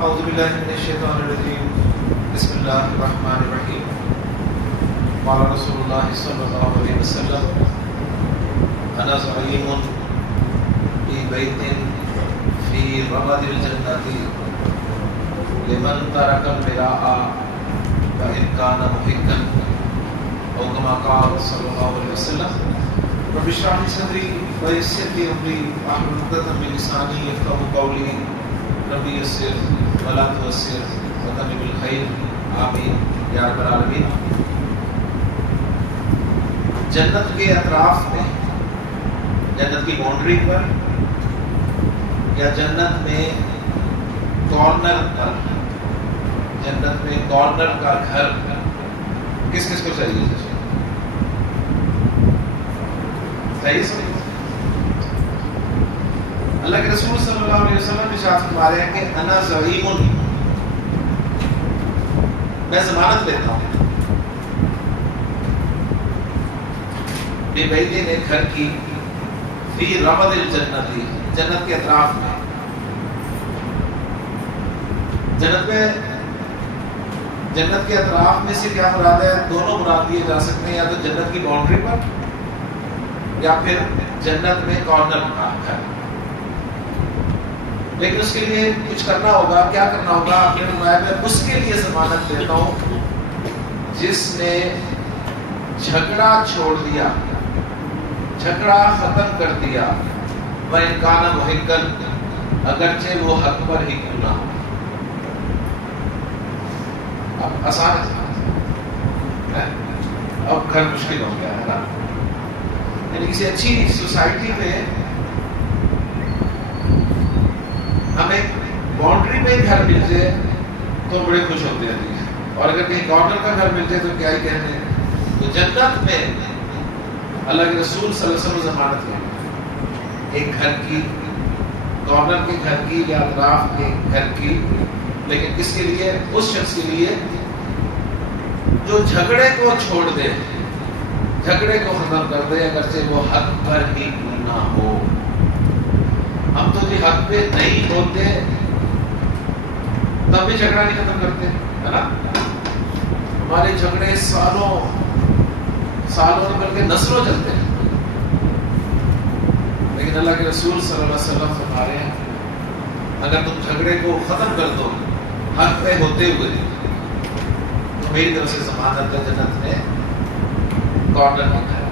اعوذ باللہ من الشیطان الرجیم بسم اللہ الرحمن الرحیم قال رسول اللہ صلی اللہ علیہ وسلم انا زعیم فی بیت فی ربد الجنۃ لمن ترک المراء وان کان محقا او کما قال صلی اللہ علیہ وسلم رب اشرح لی صدری ویسر لی امری واحلل عقدۃ من لسانی یفقهوا قولی ربی یسر ولا تعسر وتمم الخیر آمین یا رب العالمین۔ جنت کے اطراف میں، جنت کی باؤنڈری پر یا جنت میں کارنر پر، جنت میں کارنر کا گھر کس کس کو چاہیے؟ صحیح سمجھ؟ اللہ کے رسول صلی اللہ علیہ وسلم ارشاد فرما رہے ہیں کہ انا زعیم، میں ضمانت لیتا ہوں بے بیت نے گھر کی فی ربد الجنت، جنت کے اطراف میں۔ جنت کے اطراف میں سے کیا مراد ہے؟ دونوں مراد لیے جا سکتے ہیں، یا تو جنت کی باؤنڈری پر یا پھر جنت میں کارنر کا گھر۔ لیکن اس کے لیے کچھ کرنا ہوگا۔ کیا کرنا ہوگا؟ اپنے فرمایا میں اس کے لیے ضمانت دیتا ہوں جس نے جھگڑا چھوڑ دیا، جھگڑا ختم کر دیا، وَإِنْ كَانَ مُحِقًّا، اگرچہ وہ حق پر ہی کیوں نہ ہو۔ اب آسان ہے، اب گھر مشکل ہو گیا ہے نا۔ یعنی کسی اچھی سوسائٹی میں ہمیں باؤنڈری میں گھر مل جائے تو بڑے خوش ہوتے ہیں، اور اگر کہیں کارنر کا گھر مل جائے تو کیا ہی کہتے ہیں۔ تو جنت میں اللہ کے رسول صلی اللہ علیہ وسلم ضمانت ہے ایک گھر کی، کارنر کے گھر کی یا اطراف کے گھر کی، لیکن کس کے لیے؟ اس شخص کے لیے جو جھگڑے کو چھوڑ دے، جھگڑے کو ختم کر دے، اگرچہ وہ حق پر ہی کیوں نہ ہو۔ ہم تو جی حق پہ نہیں ہوتے تب بھی جھگڑا نہیں ختم کرتے، ہے نا۔ ہمارے جھگڑے سالوں بلکہ نسلوں چلتے ہیں، لیکن اللہ کے رسول صلی اللہ علیہ وسلم فرما رہے ہیں اگر تم جھگڑے کو ختم کر دو حق پہ ہوتے ہوئے تو میری طرف سے ضمانت ہے جنت میں کارنر میں گھر۔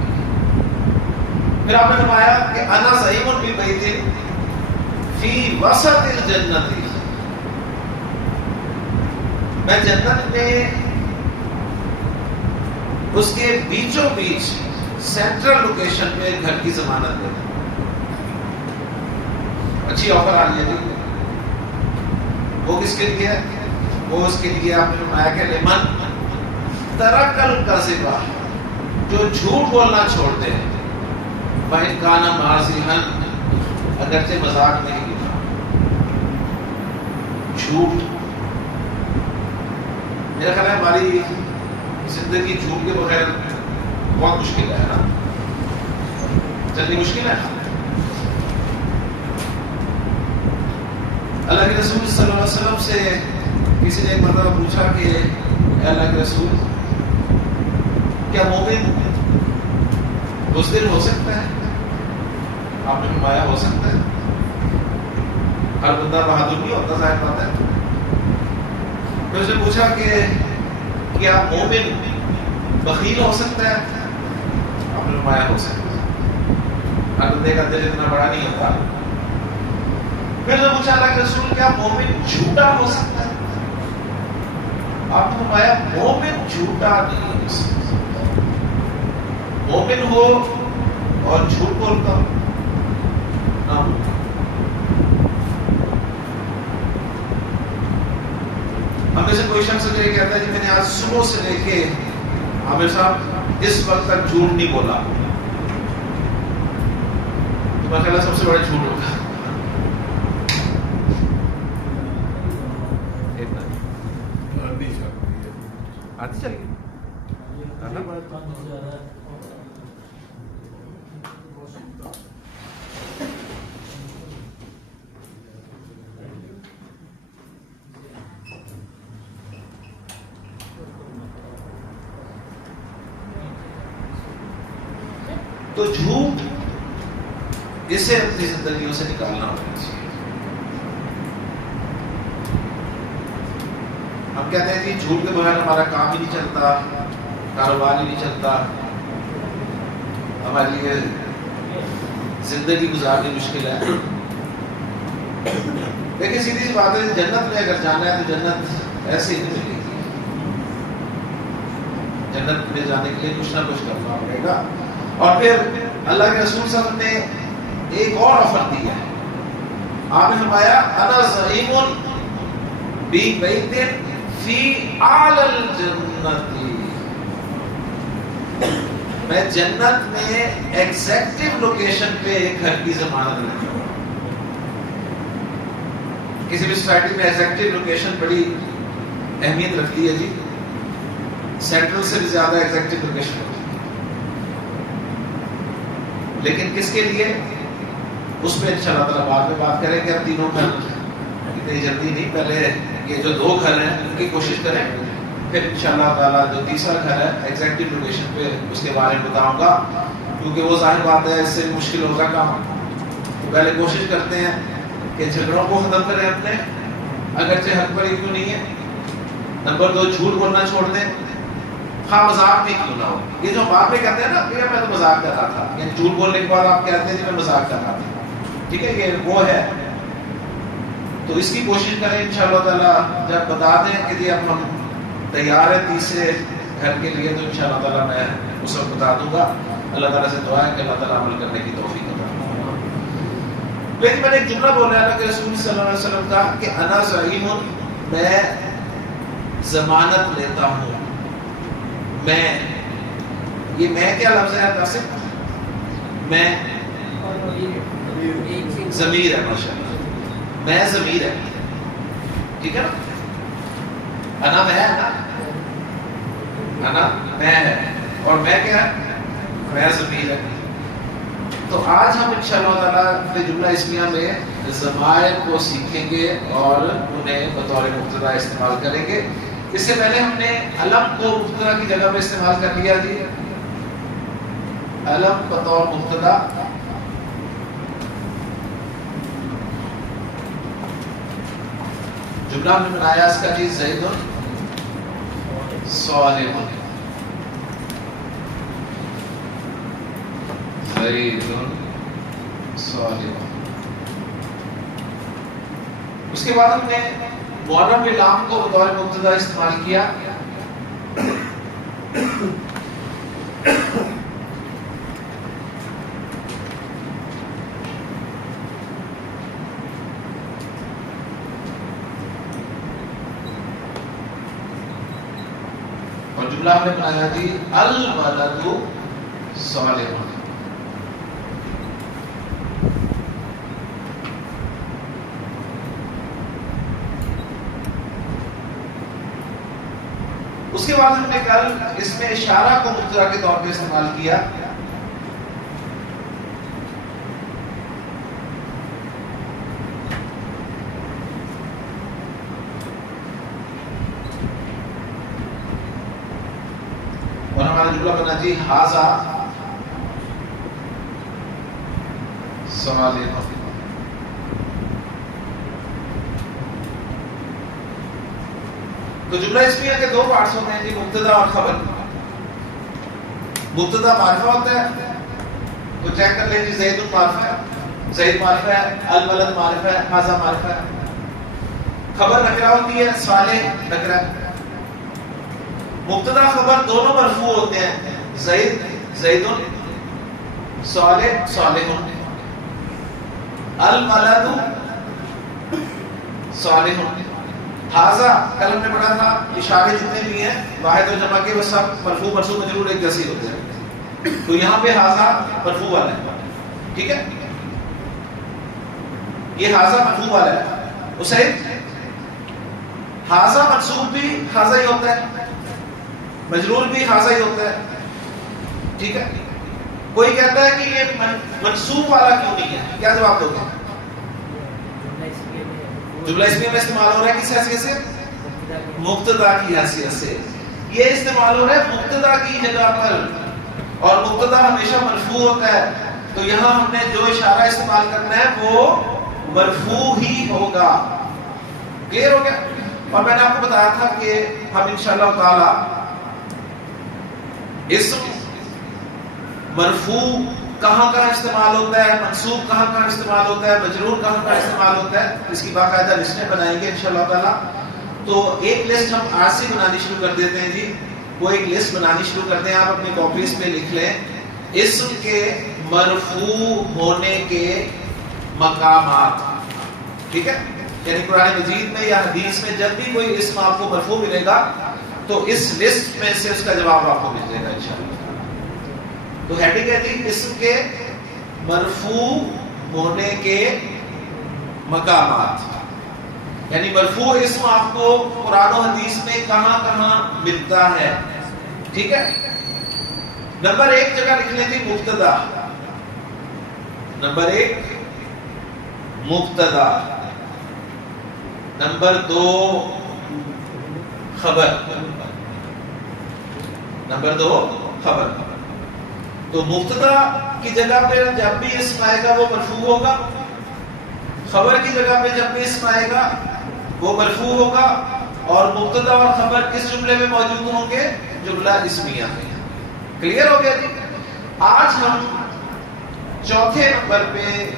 پھر آپ نے فرمایا کہ انا زعیم فی بیت فی وسط الجنت، میں جنت میں اس کے بیچوں بیچ سینٹرل لوکیشن پہ گھر کی ضمانت دیتا ہوں۔ اچھی آفر آ رہی ہے جی۔ وہ کس کے لیے؟ وہ اس کے لیے آپ نے فرمایا کہ لمن ترک الکذب، جو جھوٹ بولنا چھوڑ دے، وَإِنْ كَانَ مَازِحًا، اگرچہ مذاق نہیں کیا۔ جھوٹ، میرا خیال ہے ہماری زندگی جھوٹ کے بغیر بہت مشکل ہے نا، چلنی مشکل ہے۔ اللہ کے رسول صلی اللہ علیہ وسلم سے کسی نے ایک مرتبہ پوچھا کہ اے اللہ کے رسول، کیا مومن بزدل ہو سکتا ہے؟ آپ نے فرمایا ہو سکتا ہے، ہر بندہ بہادر نہیں ہوتا، ظاہر بات ہے۔ پھر اس نے پوچھا کہ کیا مومن بخیل ہو سکتا ہے؟ آپ نے فرمایا ہو سکتا ہے، ہر بندے کا دل اتنا بڑا نہیں ہوتا۔ پھر نے پوچھا اللہ کے رسول کیا مومن جھوٹا ہو سکتا ہے؟ آپ نے فرمایا مومن جھوٹا نہیں ہو سکتا، مومن ہو اور جھوٹ بولتا ہو نہ ہو۔ ہمیں سے کوئی شخص یہ کہتا ہے کہ میں نے آج صبح سے لے کے عامر صاحب اس وقت تک جھوٹ نہیں بولا، تو میں خیال سب سے بڑا جھوٹ ہوگا۔ آتی چلیے تو جھوٹ اسے اپنی زندگیوں سے نکالنا ہونا چاہیے. ہم کہتے ہیں جی جھوٹ کے بغیر ہمارا کام ہی نہیں چلتا, کاروبار ہی نہیں چلتا, ہمارے لیے زندگی گزارنی مشکل ہے. لیکن سیدھی سی بات ہے, جنت میں اگر جانا ہے تو جنت ایسے ہی نہیں ملے گی. جنت میں جانے کے لیے کچھ نہ کچھ کرنا پڑے گا. اور پھر اللہ کے رسول صلی اللہ علیہ وسلم نے ایک اور آفر دی ہے. آپ نے فرمایا انا زعیم ببیت فی اعلی الجنت, میں جنت میں ایگزیکٹو لوکیشن پہ ایک گھر کی ضمانت لیتا ہوں. کسی بھی سوسائٹی میں ایگزیکٹو لوکیشن بڑی اہمیت رکھتی ہے جی, سینٹرل سے بھی زیادہ ایگزیکٹو لوکیشن ہوتی ہے. لیکن کس کے لیے, اس پہ انشاءاللہ تعالیٰ بعد میں بات کریں گے. اب تینوں گھر اتنی جلدی نہیں, پہلے یہ جو 2 گھر ہیں ان کی کوشش کریں, پھر انشاءاللہ تعالیٰ جو تیسرا گھر ہے ایگزیکٹو لوکیشن پہ اس کے بارے میں بتاؤں گا, کیونکہ وہ ظاہر بات ہے اس سے مشکل ہوگا کام. تو پہلے کوشش کرتے ہیں کہ جھگڑوں کو ختم کریں اپنے, اگرچہ حق پر ہی کیوں نہیں ہے. نمبر 2, جھوٹ بولنا چھوڑ دیں, خواہ مذاق میں کیوں نہ ہو. یہ جو بات میں کہتے ہیں نا کہ میں تو مذاق کر رہا تھا, یعنی جھوٹ بولنے کے بعد آپ کہتے ہیں کہ میں مذاق کر رہا تھا, ٹھیک ہے, یہ وہ ہے. تو اس کی کوشش کریں انشاءاللہ تعالیٰ. جب بتا دیں کہ جی اب ہم تیار ہیں تیسرے گھر کے لیے, تو انشاءاللہ تعالیٰ میں اس وقت بتا دوں گا. اللہ تعالیٰ سے دعا ہے کہ اللہ تعالیٰ عمل کرنے کی توفیق عطا فرمائے. لیکن میں نے ایک جملہ بولا ہے اللہ کے رسول صلی اللہ علیہ وسلم کا کہ انا زعیم, میں ضمانت لیتا ہوں. میں, یہ میں کیا لفظ ہے قاسم؟ میں ضمیر ہے, ماشاءاللہ, میں ضمیر ہے, ٹھیک ہے نا. انا میں ہے نا, انا میں ہے, اور میں کیا ہے, میں ضمیر ہے. تو آج ہم انشاءاللہ تعالیٰ جملہ اسمیہ میں ضمائر کو سیکھیں گے اور انہیں بطور مبتدا استعمال کریں گے. اس سے پہلے ہم نے علم کو مبتدا کی جگہ پہ استعمال کر لیا جی, علم بطور مبتدا. جملہ ہم نے بنایا اس کا جی زید صالح, زید صالح. اس کے بعد ہم نے معرب لام کو بطور مبتدا استعمال کیا. اور جملہ ہم نے بنایا جی الولد صالح. اس کے بعد ہم نے کل اس میں اشارہ کو مبتدا کے طور پہ استعمال کیا. اور ہمارا جملہ بنا جی ھذا صالح. تو جملہ اسمیہ کے 2 پارٹس ہوتے ہیں جی, مبتدا اور خبر. مبتدا معرفہ ہوتا ہے, تو چیک کر لیں جی زید معرفہ ہے, زید معرفہ ہے, الولد معرفہ ہے, ھذا معرفہ ہے. خبر نکرہ ہوتی ہے, صالح نکرہ. مبتدا خبر دونوں مرفوع ہوتے ہیں, زید زید, صالح صالح. الولد صالح. ھذا کل ہم نے پڑھا تھا اشارے جتنے بھی ہیں واحد و جمع کے وہ سب مرفوع منصوب مجرور ایک جیسے ہوتے ہیں. تو یہاں پہ ھذا مرفوع والا ہے, ٹھیک ہے, یہ ھذا مرفوع والا ہے. حسین ھذا منصوب بھی ھذا ہی ہوتا ہے, مجرور بھی ھذا ہی ہوتا ہے, ٹھیک ہے. کوئی کہتا ہے کہ یہ منصوب والا کیوں نہیں ہے, کیا جواب دو گے؟ جملہ اسمیہ میں استعمال ہو رہا ہے کس حیثیت سے؟ مبتدا کی حیثیت سے. یہ استعمال ہو رہا ہے مبتدا کی جگہ پر, اور مبتدا ہمیشہ مرفوع ہوتا ہے، تو یہاں ہم نے جو اشارہ استعمال کرنا ہے وہ مرفوع ہی ہوگا. کلیئر ہو گیا؟ اور میں نے آپ کو بتایا تھا کہ ہم انشاءاللہ تعالی اسم مرفوع کہاں کہاں استعمال ہوتا ہے، منصوب کہاں کہاں استعمال ہوتا ہے، مجرور کہاں کہاں استعمال ہوتا ہے، اس کی باقاعدہ لسٹیں بنائیں گے انشاءاللہ تعالی. تو ایک لسٹ ہم آج سے بنانی شروع کر دیتے ہیں جی. وہ ایک لسٹ بنانی شروع کرتے ہیں، آپ اپنی کاپیز پہ لکھ لیں اسم کے مرفوع ہونے کے مقامات. ٹھیک ہے؟ یعنی قرآن مجید میں یا حدیث میں جب بھی کوئی اسم آپ کو مرفوع ملے گا تو اس لسٹ میں سے اس کا جواب آپ کو مل جائے گا انشاءاللہ. تو ہیڈنگ ہے جی اسم کے مرفوع ہونے کے مقامات. یعنی مرفوع اسم آپ کو قرآن و حدیث میں کہاں کہاں ملتا ہے. ٹھیک ہے؟ نمبر 1 جگہ لکھ لیں جی مبتدا. نمبر 1 مبتدا. نمبر 2 خبر. نمبر 2 خبر. تو مبتدا کی جگہ پہ جب بھی اسم آئے گا وہ مرفوع ہوگا، خبر کی جگہ پہ جب بھی اسم آئے گا وہ مرفوع ہوگا، اور مبتدا اور خبر کس جملے میں موجود ہوں گے؟ جملہ اسمیہ میں. کلیئر ہو گیا جی؟ آج ہم چوتھے نمبر پہ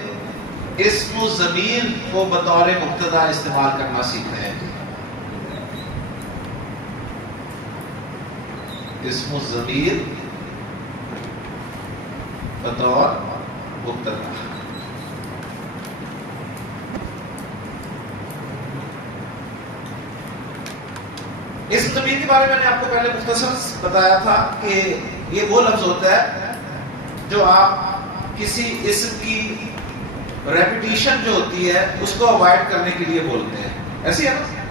اسم و ضمیر کو بطور مبتدا استعمال کرنا سیکھ رہے ہیں. اسم و ضمیر بطور مبتدا. اس ضمیر کے بارے میں نے آپ کو پہلے مختصر بتایا تھا کہ یہ وہ لفظ ہوتا ہے جو آپ کسی اسم کی ریپیٹیشن جو ہوتی ہے اس کو اوائڈ کرنے کے لیے بولتے ہیں. ایسی ہے نا؟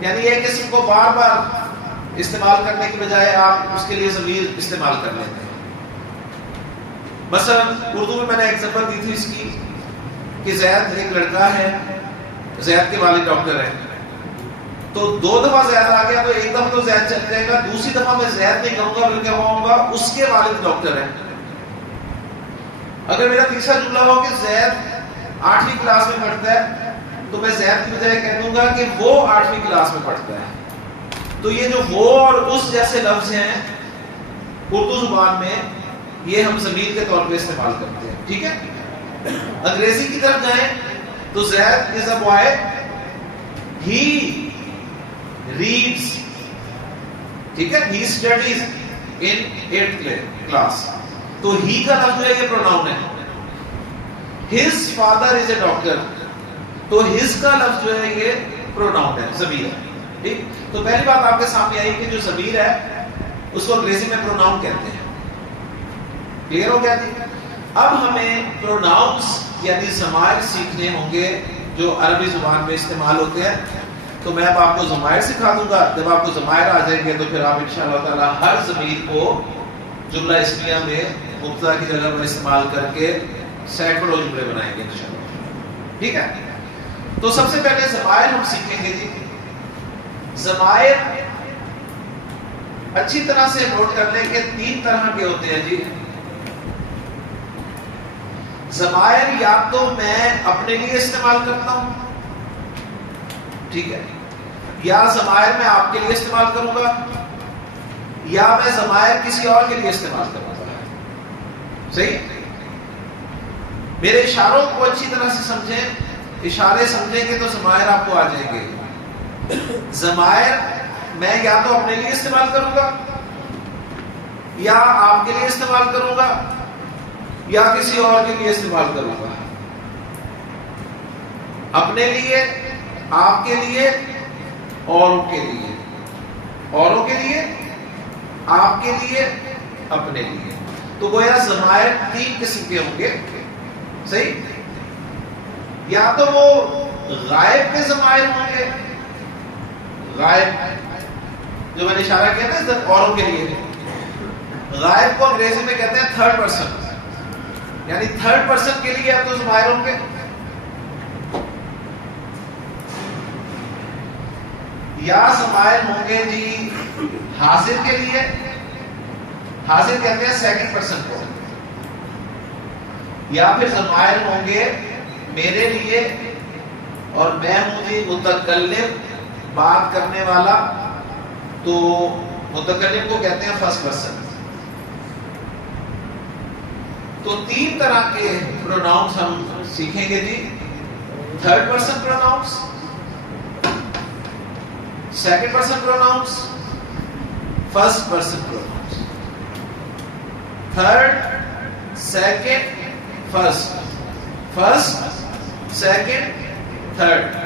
یعنی ایک اسم کو بار بار استعمال کرنے کے بجائے آپ اس کے لیے ضمیر استعمال کر لیتے ہیں. مثلا اردو میں نے ایگزامپل دی تھی اس کی کہ زید ایک لڑکا ہے، زید کے والد ڈاکٹر ہیں. تو 2 دفعہ زید آ گیا تو ایک دفعہ تو زید چل جائے گا، دوسری دفعہ میں زید نہیں کہوں گا بلکہ کہوں گا اس کے والد ڈاکٹر ہیں. اگر میرا تیسرا جملہ ہو کہ زید 8ویں کلاس میں پڑھتا ہے تو میں زید کی بجائے کہہ دوں گا کہ وہ 8ویں کلاس میں پڑھتا ہے. تو یہ جو وہ اور اس جیسے لفظ ہیں اردو زبان میں یہ ہم ضمیر کے طور پہ استعمال کرتے ہیں. ٹھیک ہے؟ انگریزی کی طرف جائیں تو زید از اے بوائے، ہی reads. ٹھیک ہے؟ he studies in 8th class. تو he کا لفظ جو ہے یہ پروناؤن ہے. his father is a doctor. تو his کا لفظ جو ہے یہ پروناؤن ہے، ضمیر ہے. ٹھیک؟ تو پہلی بات آپ کے سامنے آئی کہ جو ضمیر ہے اس کو انگریزی میں پروناؤن کہتے ہیں. کلیئر ہو گیا جی؟ اب ہمیں پروناؤنس یعنی ضمائر سیکھنے ہوں گے جو عربی زبان میں استعمال ہوتے ہیں. تو میں اب آپ کو ضمائر سکھا دوں گا. جب آپ کو ضمائر آ جائیں گے تو پھر آپ انشاءاللہ تعالی ہر ضمیر کو جملہ اسمیہ میں مبتدا کی جگہ پر استعمال کر کے سینکڑوں جملے بنائیں گے انشاءاللہ. ٹھیک ہے؟ تو سب سے پہلے ضمائر ہم سیکھیں گے جی. ضمائر اچھی طرح سے نوٹ کر لیں کہ 3 طرح کے ہوتے ہیں جی. ضمائر یا تو میں اپنے لیے استعمال کرتا ہوں، ٹھیک ہے، یا ضمائر میں آپ کے لیے استعمال کروں گا، یا میں ضمائر کسی اور کے لیے استعمال کروں گا. صحیح؟ میرے اشاروں کو اچھی طرح سے سمجھیں. اشارے سمجھیں گے تو ضمائر آپ کو آ جائیں گے. ضمائر میں یا تو اپنے لیے استعمال کروں گا، یا آپ کے لیے استعمال کروں گا، یا کسی اور کے لیے استعمال کروں گا. اپنے لیے، آپ کے لیے، اوروں کے لیے. اوروں کے لیے، آپ کے لیے، اپنے لیے. تو گویا ضمائر 3 قسم کے ہوں گے. صحیح؟ یا تو وہ غائب کے ضمائر ہوں گے. غائب جو میں نے اشارہ کیا نا اوروں کے لیے، غائب کو انگریزی میں کہتے ہیں 3rd پرسن. یعنی 3rd پرسن کے لیے اب تو ضمائر ہوں گے. یا ضمائر ہوں گے جی حاضر کے لیے، حاضر کہتے ہیں سیکنڈ پرسن کو. یا پھر ضمائر ہوں گے میرے لیے اور میں ہوں جی متکلم بات کرنے والا, تو متکلم کو کہتے ہیں فرسٹ پرسن. تو 3 طرح کے پروناؤنس ہم سیکھیں گے جی. Third person pronouns, second person pronouns, first person pronouns. Third second first, first second third,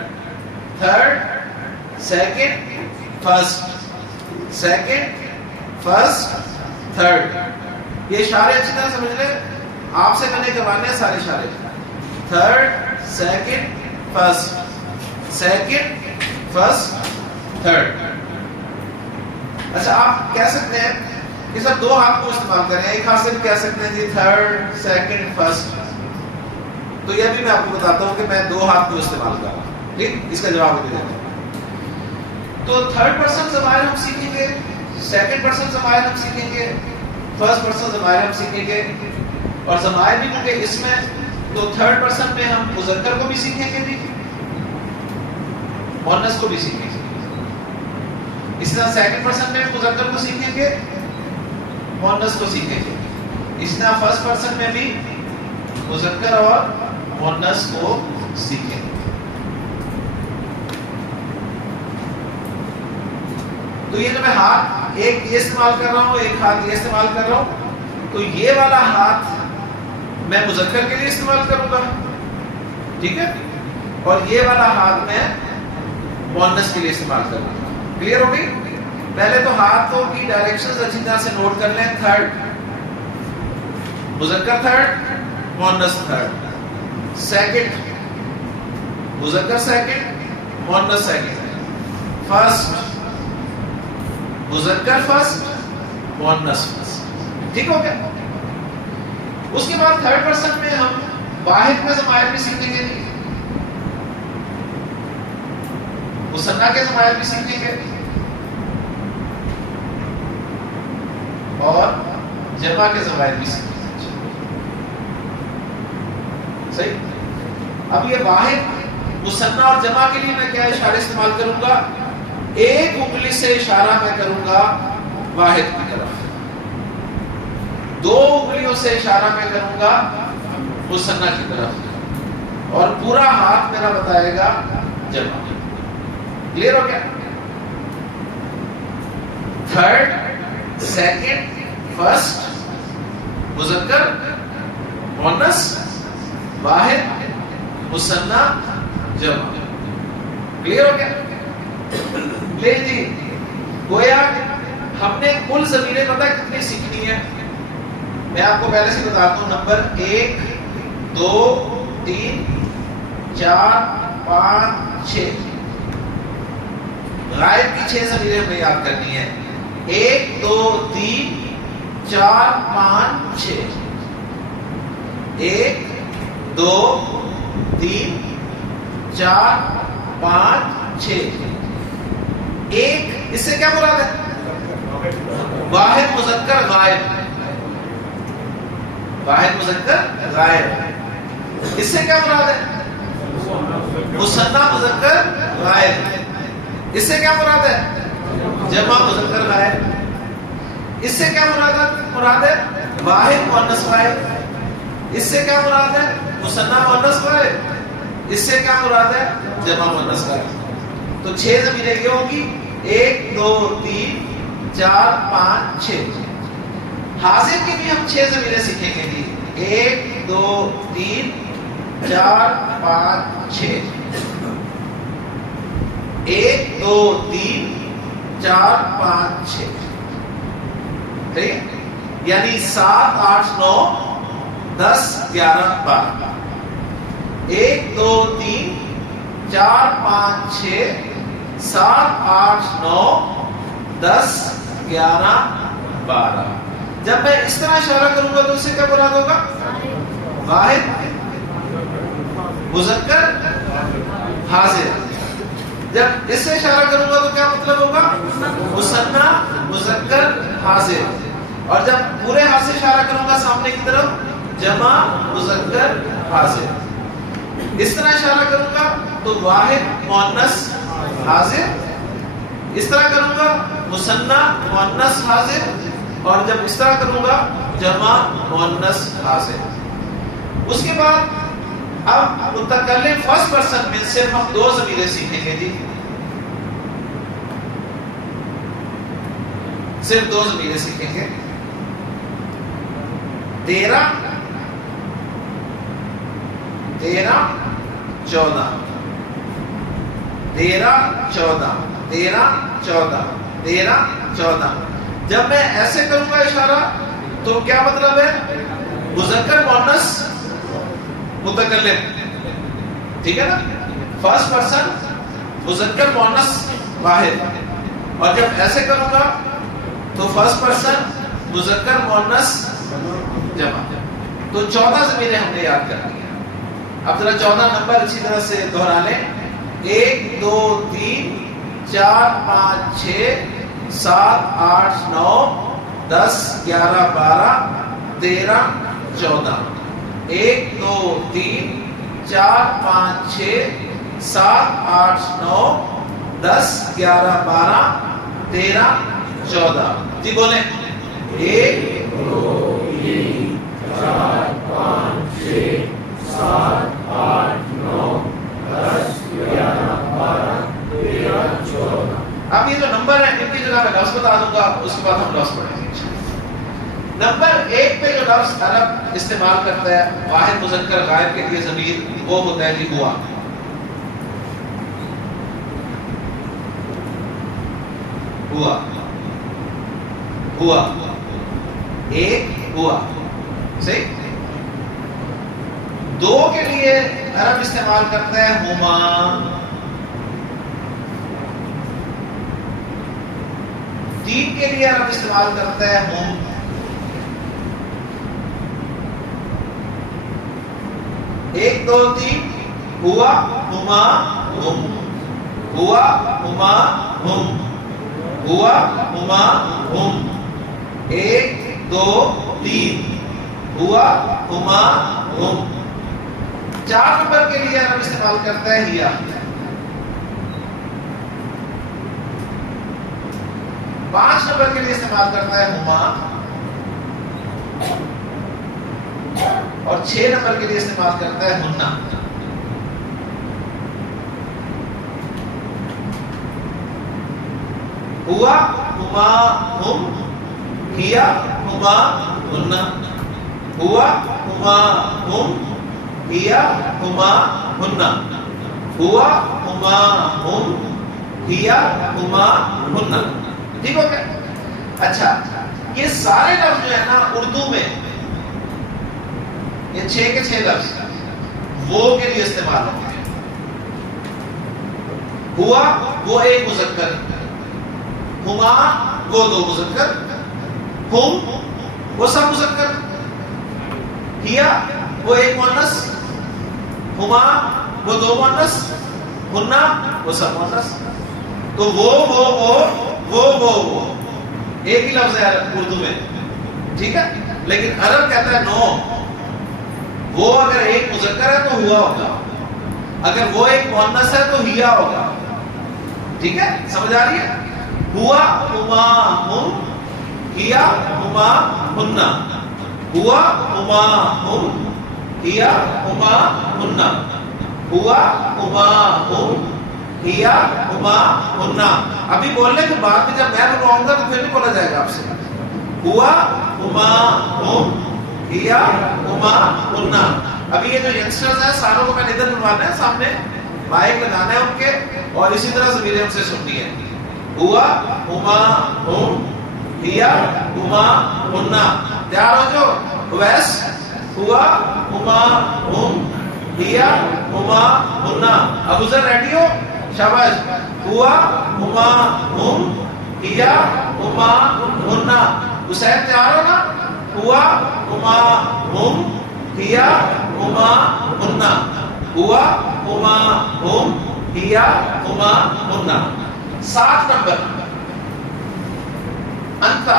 third second first, second first third. یہ اشارے اچھی طرح سمجھ لیں, آپ سے میں نے کروانے ہیں سارے اشارے. Third second first, second first third. اچھا آپ کہہ سکتے ہیں کہ سر 2 ہاتھ کو استعمال کریں, ایک ہاتھ سے بھی کہہ سکتے ہیں جی تھرڈ سیکنڈ فرسٹ. تو یہ بھی میں آپ کو بتاتا ہوں کہ میں 2 ہاتھ کو استعمال کر رہا ہوں. ٹھیک, اس کا جواب بھی دیتا ہوں. تو تھرڈ پرسن ضمائر ہم سیکھیں گے, سیکنڈ پرسن ضمائر ہم سیکھیں گے, فرسٹ پرسن ضمائر ہم سیکھیں گے. اور ضمائر بھی کیونکہ اس میں, تو تھرڈ پرسن میں ہم مذکر کو بھی سیکھیں گے بھی, مؤنث کو بھی سیکھیں گے. اس طرح سیکنڈ پرسن میں مذکر کو سیکھیں گے, مؤنث کو سیکھیں گے. اس طرح فرسٹ پرسن میں بھی مذکر اور مؤنث کو سیکھیں گے. تو یہ جو میں ہاتھ ایک یہ استعمال کر رہا ہوں, ایک ہاتھ یہ استعمال کر رہا ہوں, تو یہ والا ہاتھ میں مذکر کے لیے استعمال کروں گا, ٹھیک ہے, اور یہ والا ہاتھ میں مؤنث کے لیے استعمال کروں گا. کلیئر ہو گئی؟ پہلے تو ہاتھوں کی ڈائریکشنز اچھی طرح سے نوٹ کر لیں. تھرڈ مذکر, تھرڈ مؤنث تھرڈ, سیکنڈ مذکر سیکنڈ مؤنث سیکنڈ, فرسٹ مذکر فرسٹ مؤنث فرسٹ. ٹھیک ہو گیا؟ اس کے بعد تھرڈ پرسن میں ہم واحد کا ضمائر بھی سیکھیں گے, مثنیٰ کے ضمائر بھی سیکھیں گے, اور جمع کے ضمائر بھی سیکھیں گے. صحیح. اب یہ واحد مثنیٰ اور جمع کے لیے میں کیا اشارے استعمال کروں گا؟ ایک انگلی سے اشارہ میں کروں گا واحد کی طرف, 2 انگلیوں سے اشارہ میں کروں گا مثنیٰ کی طرف, اور پورا ہاتھ میرا بتائے گا جمع. کلیئر ہو گیا؟ تھرڈ سیکنڈ فرسٹ مذکر مؤنث واحد مثنیٰ جمع. کلیئر ہو گیا؟ لے جی, گویا ہم نے کل ضمیریں پتہ کتنی سیکھنی ہے. میں آپ کو پہلے سے بتاتا ہوں. نمبر 1 2 3 4 5 6 غائب کی 6 ضمیریں ہمیں یاد کرنی ہے. 1 2 3 4 5 6, 1 2 3 4 5 6. ایک, اس سے کیا مراد ہے؟ واحد مذکر غائب, واحد مذکر غائب. اس سے کیا مراد ہے؟ مثنیٰ مذکر غائب. اس سے کیا مراد ہے؟ جمع مذکر غائب. اس سے کیا مراد ہے؟ واحد مؤنث غائب. اس سے کیا مراد ہے؟ مثنیٰ مؤنث غائب. اس سے کیا مراد ہے؟ جمع مؤنث غائب. تو 6 ضمیریں یہ ہوگی, 1 2 3 4 5 6. حاضر کی بھی ہم 6 ضمیریں سیکھیں گے جی. 1 2 3 4 5 6, 1 2 3 4 5 6. ٹھیک ہے, یعنی 7 8 9 10 11 12. 1 2 3 4 5 6 7 8 9 10 11 12. جب میں اس طرح اشارہ کروں گا تو اس سے کیا مراد ہوگا؟ واحد مذکر حاضر. جب اس سے اشارہ کروں گا تو کیا مطلب ہوگا؟ مثنیٰ مذکر حاضر. اور جب پورے ہاتھ سے اشارہ کروں گا سامنے کی طرف جمع مذکر حاضر. اس طرح اشارہ کروں گا تو واحد مؤنث حاضر. اس طرح کروں گا مثنی مؤنث حاضر. اور جب اس طرح کروں گا جمع مؤنث حاضر. اس کے بعد اب متکلم فرسٹ پرسن میں صرف ہم 2 ضمیریں سیکھیں گے جی. صرف 2 ضمیریں سیکھیں گے. 13 14 13 14 13 14 13 14. جب میں ایسے کروں گا اشارہ تو کیا مطلب ہے؟ مذکر مؤنث متکلم. ٹھیک ہے نا؟ فرسٹ پرسن مذکر مؤنث واحد. اور جب ایسے کروں گا تو فرسٹ پرسن مذکر مؤنث جمع. تو 14 ضمیریں ہم نے یاد کر لی ہیں. اب ذرا 14 نمبر اچھی طرح سے دہرا لیں. 1 2 3 4 5 6 7 8 9 10 11 12 13 14. 1 2 3 4 5 6 7 8 9 10 11 12 13 14. جی بولیں. 1 2 3 4 5 6 7 8 9 10 11 12 13 14. اب یہ جو نمبر ہیں ان کی جگہ میں لفظ بتا دوں گا, اس کے بعد ہم لفظ پڑھیں گے. نمبر 1 پہ جو لفظ عرب استعمال کرتا ہے واحد مذکر غائب کے لیے ضمیر, وہ ہوتا ہے ہوا. ہوا ہوا 1 ہوا. صحیح. 2 کے لیے عرب استعمال کرتا ہے ہما. 3 کے لیے عرب استعمال کرتا ہے ہم. 1 2 3 ہوا ہما ہم. ہوا ہما ہم. ہوا ہما ہم. 1 2 3 ہوا ہما ہم. 4 نمبر کے لیے عرب استعمال کرتا ہے ہیا. 5 نمبر کے لیے استعمال کرتا ہے ہما. اور 6 نمبر کے لیے استعمال کرتا ہے ہننا. ہوا ہما ہم. ہیا ہما ہننا. ہوا ہما ہم. ہیا ہما ہننا. ہوا ہما ہم. ہیا ہما ہننا. ٹھیک ہو گیا؟ اچھا, یہ سارے لفظ جو ہے نا اردو میں, یہ 6 کے 6 لفظ وہ کے لیے استعمال ہوتے ہیں. ہوا وہ 1 مذکر, ہما وہ 2 مذکر, ہم وہ سب مذکر, ہیا وہ 1 مؤنث, ہما وہ 2 مؤنث, ہننا وہ سب مؤنث. تو وہ ایک ہی لفظ ہے اردو میں. ٹھیک ہے. لیکن عرب کہتا ہے نو, وہ اگر 1 مذکر ہے تو ہوا ہوگا, اگر وہ 1 مؤنث ہے تو ہیا ہوگا. ٹھیک ہے, سمجھ آ رہی ہے؟ ہوا ہما ہم. ہیا ہما ہننا. ہوا ہما ہم. ہیا ہما ہننا. ہوا ہما ہم. ہیا ہما ہننا. ابھی بولنے کے بعد میں جب میں بنواؤں گا تو پھر نہیں بولا جائے گا آپ سے. ہوا ہما ہم. ہیا ہما ہننا. ابھی یہ جو ینگسٹرز ہیں ساروں کو میں نے ادھر بنوانا ہے, سامنے مائک لگانا ہے ان کے, اور اسی طرح ضمیریں ان سے سننی ہے. ہوا ہما ہم. ہیا ہما ہننا. تیار ہو جو ویس. ہوا ہما ہم. ہیا ہما ہننا. ابو ذر ریڈی ہو؟ شاباش. ہوا ہما ہم. ہیا ہما ہننا. حسین تیار ہو نا؟ ہوا ہما ہم. ہیا ہما ہننا. ہوا ہما ہم. ہیا ہما ہننا. 7 نمبر انتا.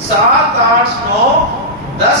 7, 8, 9, 10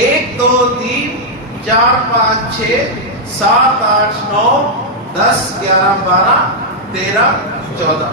1, 2, 3, 4, 5, 6, 7, 8, 9, 10, 11, 12, 13, 14।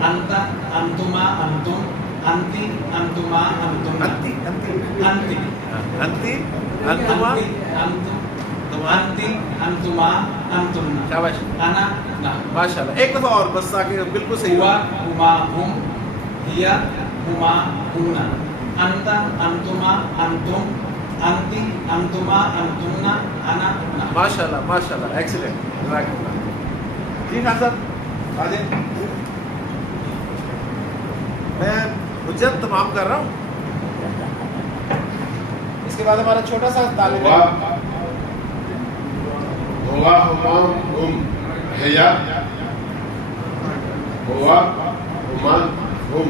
anta antuma antum anti antuma antunna انتی انتی anti انتی انتما antum anti antuma antunna شاباش ana na ماشاء اللہ. ایک دفعہ اور بس تاکہ بالکل صحیح huwa ہو. huma hum hiya huma hunna anta antuma antum anti antuma antunna ana na ماشاء اللہ ماشاء اللہ ایکسیلنٹ. جی خان صاحب آ جائیں. میں حجت تمام کر رہا ہوں. اس کے بعد ہمارا چھوٹا سا طالب ہوا علم ہوا ہما ہم ہیا ہوا ہما ہم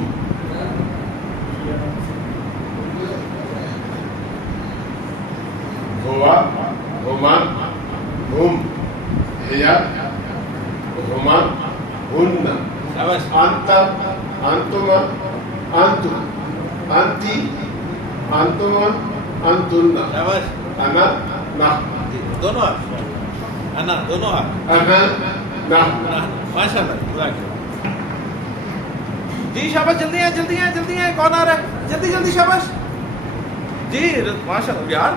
ہوا ہما ہم ہیا ہما ہن شاباش. انت انتما انتم انتی انتما انتن شاباش. انا نحن جی دونوں آپ انا دونوں آپ انا نحن ماشاء اللہ. جی شاباش جلدی ہیں جلدی ہیں جلدی ہیں. کون آ رہا ہے جلدی جلدی شاباش. جی ماشاء اللہ یار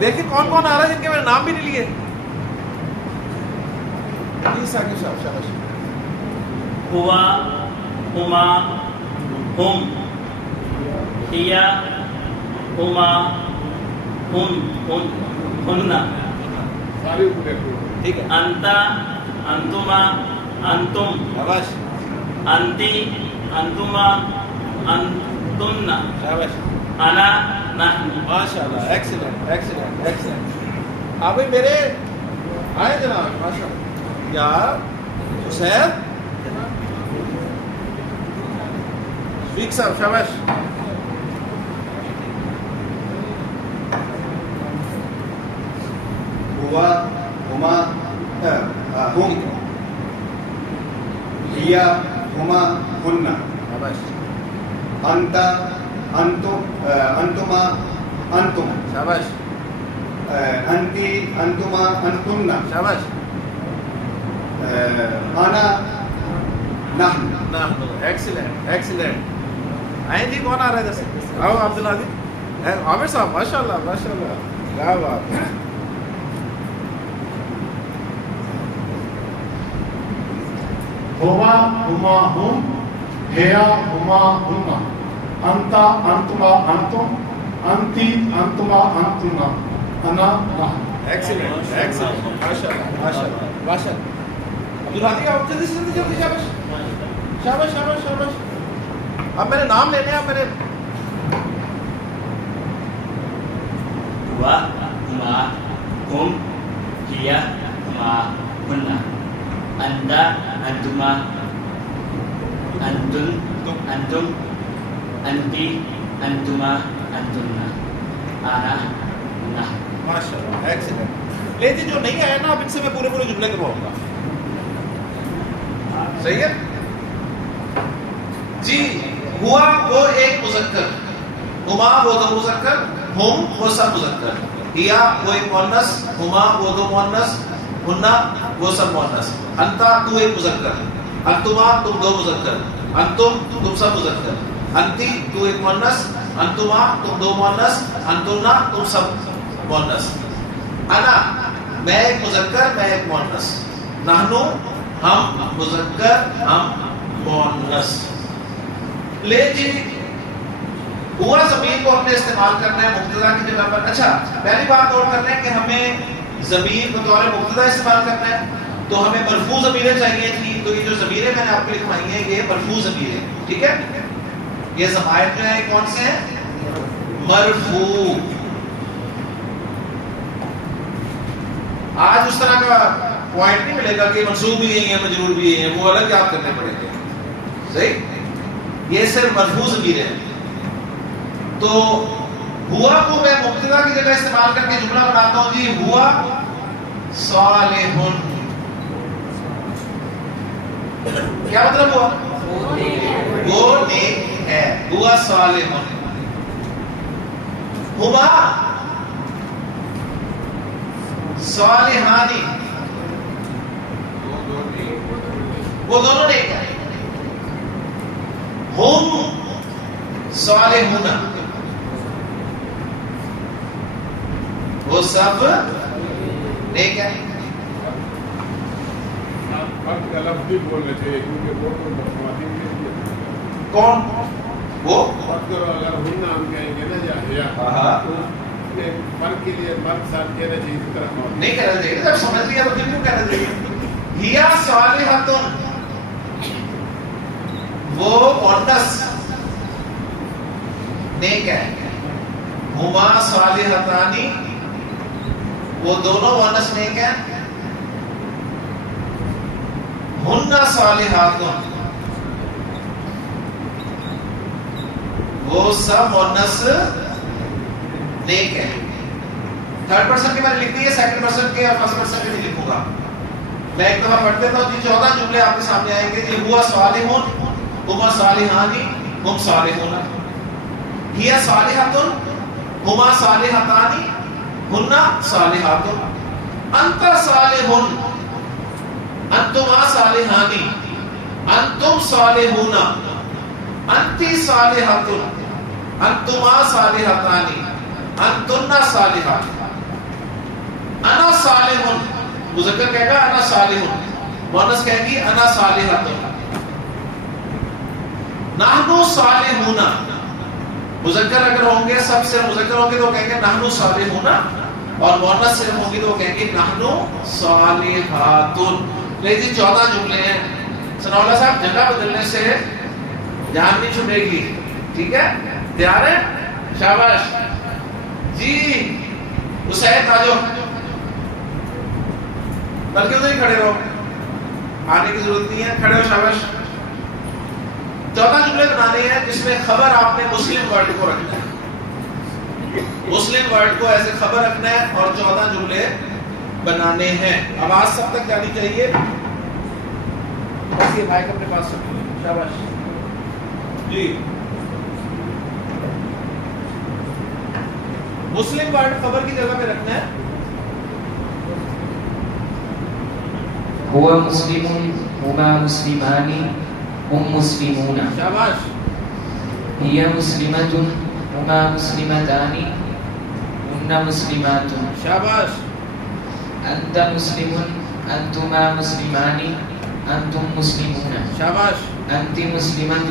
دیکھیں کون کون آ رہا ہے جن کے میں نے نام بھی نہیں لیے. جی ثاقب صاحب شاباش. ہوا ہما ہم ہیا ہما ہن ساری پورے ٹھیک ہے انتا انتما انتم شاباش انتی انتما انتن شاباش. انا نحن ماشاء اللہ ایکسیلنٹ ایکسیلنٹ ایکسیلنٹ. آپ بھی میرے آئے جناب ماشاء اللہ. یار حسین شفیق صاحب شاباش. ہوا ہما ہم ہیا ہما ہن شاباش انت انتم انتما انتم شاباش انتی انتما انتن شاباش. انا نحن ایکسیلنٹ ایکسیلنٹ. آئیں جی کون آ رہا ہے ادھر سے؟ آؤ عبدالعزیز عامر صاحب ماشاء اللہ ماشاء اللہ کیا بات ہے. ہوا ہما ہم ہیا ہما ہن انت انتما انتم انتی انتما انتن انا نحن ایکسیلنٹ ایکسیلنٹ ماشاء اللہ ماشاء اللہ ماشاء اللہ. عبدالحادی آپ جلدی سے جلدی جلدی شاباش شاباش شاباش شاباش. اب میرے نام لینے ہیں. اب میرے ہوا ہما ہم ہیا ہما ہن انتا انتما انتن انتم انتی انتما انتن انا نحن ماشاء اللہ ایکسیلنٹ. لیکن جو نہیں آیا نا اب ان سے میں پورے پورے جملے کرواؤں گا. صحیح ہے جی. ہوا وہ ایک مذکر, ہما وہ دو مذکر, ہم وہ سب مذکر, ہیا وہ ایک مؤنث, ہما وہ دو مؤنث, ہننا وہ سب مؤنث, انتا تو ایک مذکر, انتما تم دو مذکر, انتم تم سب مذکر, انتی تو ایک مؤنث, انتما تم دو مؤنث, انتنا تم سب مؤنث, انا میں ایک مذکر میں ایک مؤنث, نحنو ہم مذکر ہم مؤنث. لے جی ہوا ضمیر کو ہم نے استعمال کرنا ہے مبتدا کی جگہ پر. اچھا پہلی بات نوٹ کر لیں کہ ہمیں ضمیر بطور مبتدا استعمال کرنا ہے تو ہمیں مرفوع ضمیریں چاہیے تھی. تو یہ جو ضمیریں میں نے آپ کو لکھوائی ہیں یہ مرفوع ضمیریں, ٹھیک ہے. یہ ضمائر جو ہیں کون سے ہیں؟ مرفوع. آج اس طرح کا پوائنٹ نہیں ملے گا کہ منصوب بھی یہی ہے مجرور بھی یہی ہے, وہ الگ یاد کرنے پڑیں گے. صحیح, یہ صرف مرفوع ضمیر ہے. تو ہوا کو میں مبتدا کی جگہ استعمال کر کے جملہ بناتا ہوں جی. ہوا صالح, کیا مطلب ہوا؟ وہ نیک ہے. ہوا صالح. ہما صالحانی, وہ دونوں نیک ہیں. ہم صالحون وہ سب نیک ہیں. فرد کا لفظ بھی بولنا چاہیے کیونکہ وہ تو خواتین کے لیے. کون وہ فرد کو اگر ہننا ہم کہیں گے نا یا تو اس میں فرد کے لیے مرد ساتھ کہنا چاہیے اسی طرح خواتین. نہیں کہنا چاہیے. جب سمجھ لیا تو پھر کیوں کہنا چاہیے؟ ہیا صالحۃ وہ مؤنث نیک ہے. ہما صالحتانی وہ دونوں مؤنث نیک ہیں. ہن صالحات وہ سب مؤنث نیک ہے. تھرڈ پرسن کے میں نے لکھ دی ہے, سیکنڈ پرسن کے اور فرسٹ پرسن کے نہیں لکھوں گا. میں ایک دفعہ پڑھ دیتا ہوں. 14 جملے آپ کے سامنے آئیں گے. یہ ہوا صالحون ہما صالحانی ہم صالحون. ہی صالحۃ ہما صالحتانی ہن صالحات. انت صالح انتما صالحانی انتم صالحون انتی صالحۃ انتما صالحتانی انتن صالحات. انا صالح مذکر کہے گا انا صالح, مؤنث کہے گی انا صالحۃ. نحن صالحون مذکر اگر ہوں گے سب سے مذکر ہوں گے تو کہیں گے نحن صالحون, اور مؤنث صرف ہوں گی تو کہیں گے نحن صالحات. لیکن 14 جملے ہیں. ثناء اللہ صاحب جگہ بدلنے سے جان نہیں چھٹے گی, ٹھیک ہے؟ تیار ہے؟ شاباش جی. حسین آ جاؤ, بلکہ ادھر ہی کھڑے رہو, آنے کی ضرورت نہیں ہے, کھڑے ہو. شاباش. 14 جملے بنانے ہیں جس میں خبر آپ نے مسلم ورڈ کو رکھنا ہے. مسلم ورڈ کو ایسے خبر رکھنا ہے اور 14 جملے بنانے ہیں. آواز سب تک جانی چاہیے. بس یہ مائک اپنے پاس رکھو. شاباش جی. مسلم ورڈ خبر کی جگہ پہ رکھنا ہے. هو مسلم هما مسلمان هم مسلمون. شاباش. هي مسلمة هما مسلمتان هن مسلمات. شاباش. أنت مسلم أنتما مسلمان أنتم مسلمون. شاباش. أنت مسلمة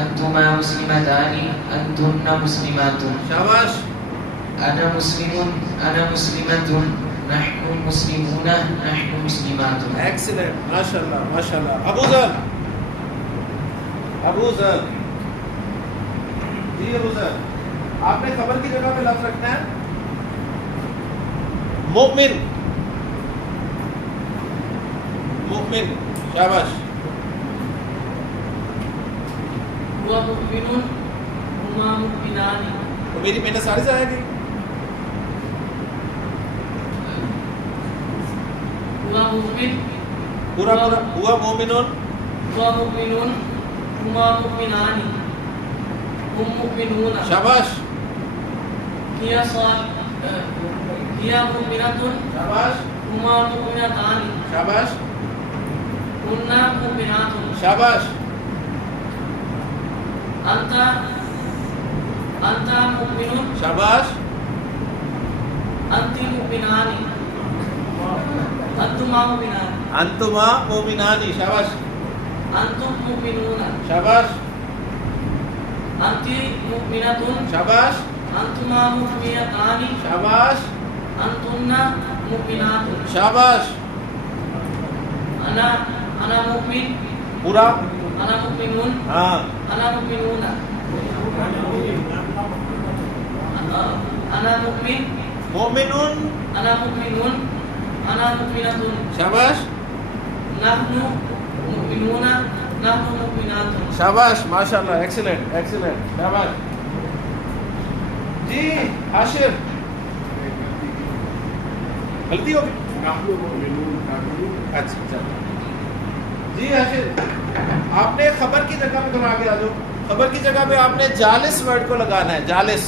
أنتما مسلمتان أنتن مسلمات. شاباش. أنا مسلم أنا مسلمة نحن مسلمون نحن مسلمات. ایکسلنٹ. ماشاءاللہ ماشاءاللہ. ابو ذر ابو ذر جی. ابو ذر آپ نے خبر کی جگہ پہ لفظ رکھنا ہے مؤمن. مؤمن. شاباش. هو مؤمن هما مؤمنان. تو میری محنت ساری سے آئے گی. هو مؤمن پورا پورا. ہوا مومنون. هو مؤمن هما مؤمنان هم مؤمنون. شاباش. هي مؤمنة شاباش. هما مؤمنتان شاباش. هن مؤمنات. شاباش. أنت مؤمن. شاباش. أنت مؤمنان. أنتما مؤمنان. انتما مومنانی. شاباش. أنتم مؤمنون. شاباش. أنت مؤمنة. شاباش. أنتما مؤمنتان. شاباش. أنتن مؤمنات. شاباش. أنا مؤمن. پورا. أنا مؤمن. ہاں. أنا مؤمنون. أنا مؤمن. مومنون. أنا مؤمنون. أنا مؤمنة. شاباش. نحن مؤمنون. نحن مؤمنات. شاباش. ماشاءاللہ. Excellent excellent. شاباش جی. حاشر غلطی ہو گئی. نحن مؤمنون کافرون. اچھا چلو جی. حاشر آپ نے خبر کی جگہ پہ تھوڑا آگے آ جاؤ. خبر کی جگہ پہ آپ نے جالس ورڈ کو لگانا ہے. جالس.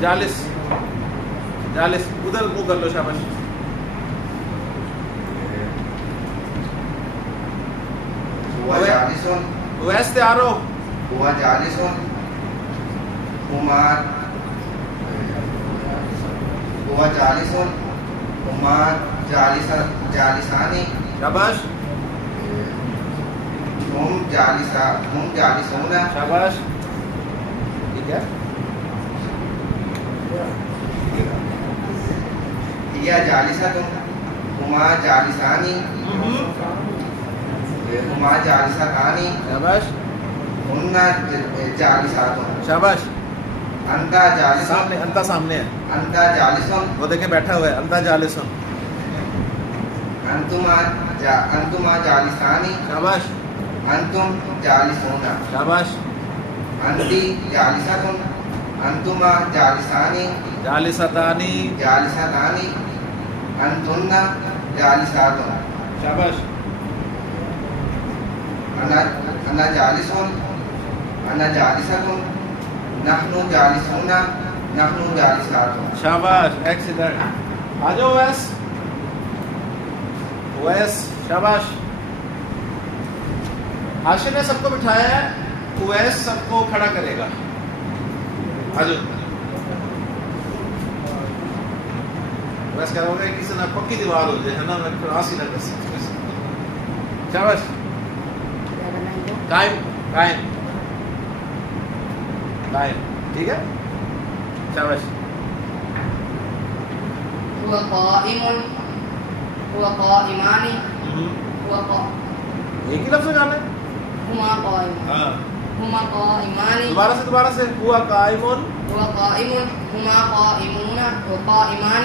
جالس. جالس. ادھر منہ کر لو. شاباش. هو جالس اویس تیار ہو. هو جالس هما هو جالس هما جالسان شاباش. هم جالسون شاباش. ٹھیک ہے. هي جالسة هما جالسان هما جالستان شاباش. هن جالسات شاباش. انت جالس سامنے انتا سامنے ہے. انت جالس وہ دیکھیں بیٹھا ہوا ہے. انتا جالسن. انتما جالسان شاباش. انتم جالسون شاباش. انتی جالسة انتما جالسان جالستانی. جالستان انتن جالسات شاباش. انا جالس انا جالسة نحن جالسون نحن جالسات شاباش. ایکس ادھر آ جاؤ. اویس اویس. شاباش. حاشر نے سب کو بٹھایا ہے. اویس سب کو کھڑا کرے گا. آ جاؤ. اویس کہہ رہا ہوگا کسی نہ پکی دیوار ہو جائے ہے نا, میں کراس ہی نہ کر سکتا. شاباش. قائم قائم قائم. ٹھیک ہے. شاباش. هو قائم هو قائمان ایک ہی لفظ گانا ہے. هما قائم ہاں هما قائمان دوبارہ سے ہوا قائم. هو قائم هما قائمون وقائمان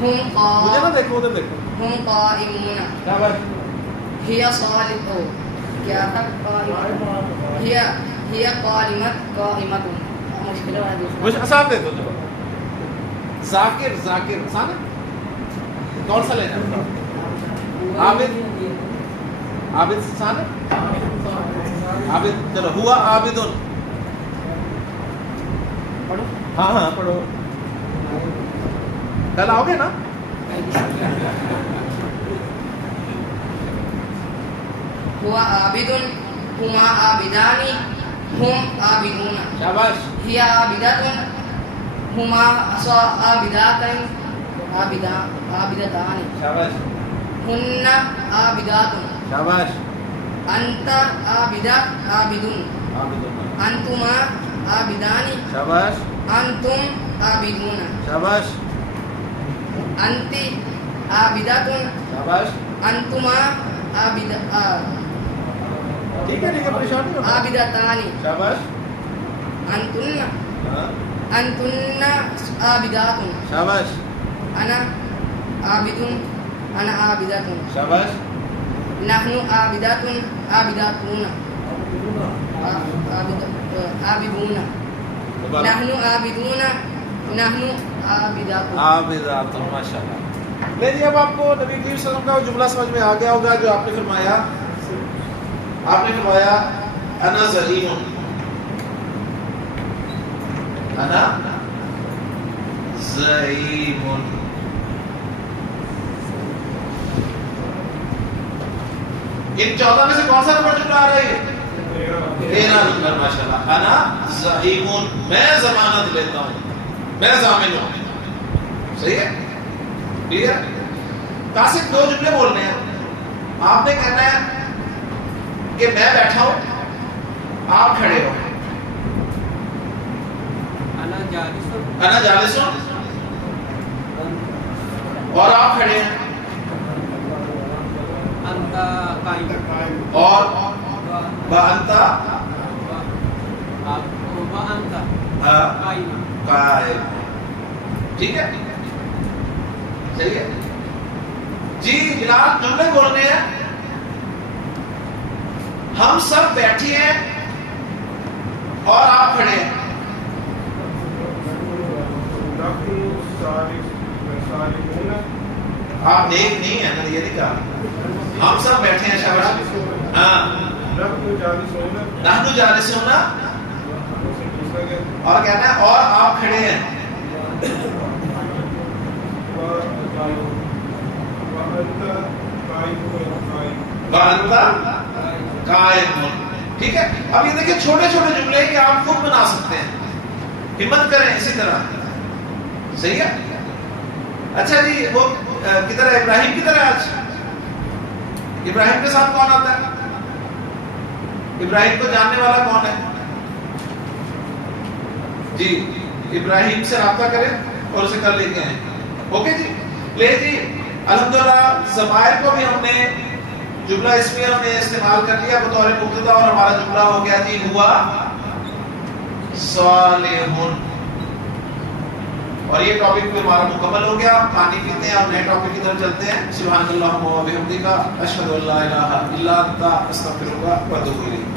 مجھے هم نہ دیکھو ادھر دیکھو. هم قائمون شاباش. هي صالحة کیا تھا هي قائمة مشکل ہے دوسرا. مجھے آسان دے دو. چلو ذاکر. ذاکر آسان ہے. کون سا لینا ہے؟ عابد. عابد آسان ہے. عابد. چلو ہوا عابد. پڑھو. ہاں ہاں پڑھو. کل آؤ گے نا؟ هو عابد هما عابدان هم عابدون شاباش. هي عابدة هما عابداتان عابدتان شاباش. هن عابدات شاباش. أنت عابد عابدون عابد. أنتما عابدان شاباش. أنتم عابدون شاباش. أنت عابدة شاباش. أنتما ٹھیک ہے پریشان نہیں ہونا. عابدتان شاباش. أنتن ہاں. أنتن عابدات شاباش. أنا عابد أنا عابدة شاباش. نحن عابدات عابداتون عابدون نحن عابدون نحن عابدات. عابدات. ماشاء اللہ. لیکن اب آپ کو نبی کریم صلی اللہ علیہ وسلم کا وہ جملہ سمجھ میں آ گیا ہوگا جو آپ نے فرمایا. آپ نے فرمایا انا زعیم. انا زعیم. ان 14 میں سے کون سا نمبر جملہ آ رہا ہے؟ 13 نمبر. ماشاء اللہ. انا زعیم. میں ضمانت لیتا ہوں. میں ضامن ہوں. صحیح ہے. ٹھیک ہے. قاسم دو جملے بولنے ہیں. آپ نے کہنا ہے کہ میں بیٹھا ہوں, آپ کھڑے ہو. انا جالس ہوں اور آپ کھڑے ہیں. اور بانتا قائم. ٹھیک ہے. صحیح ہے جی. جناب جملے بولنے ہیں. ہم سب بیٹھے ہیں اور آپ کھڑے ہیں. آپ نیک نہیں ہیں نا, یہ نہیں کہا. ہم سب بیٹھے ہیں. شاباش. ہاں. نحن جالسون اور کہنا ہے اور آپ کھڑے ہیں. قائم. ٹھیک ہے. اب یہ دیکھیں چھوٹے چھوٹے جملے کہ آپ خود بنا سکتے ہیں. ہمت کریں اسی طرح. صحیح ہے. اچھا جی وہ کدھر ہے؟ ابراہیم کدھر ہے آج؟ ابراہیم کے ساتھ کون آتا ہے؟ ابراہیم کو جاننے والا کون ہے؟ جی ابراہیم سے رابطہ کریں اور اسے کر لے کے آئیں. اوکے جی. لے جی الحمدللہ ضمائر کو بھی ہم نے جملہ اسمیہ ہم نے استعمال کر لیا بطور مبتدا اور ہمارا جملہ ہو گیا جی ہوا صالح. اور یہ ٹاپک بھی ہمارا مکمل ہو گیا. پانی پیتے ہیں اور نئے ٹاپک کی طرف چلتے ہیں. سبحان اللہ و بحمدہ اشہد ان لا الہ الا انت استغفرک و اتوب الیک.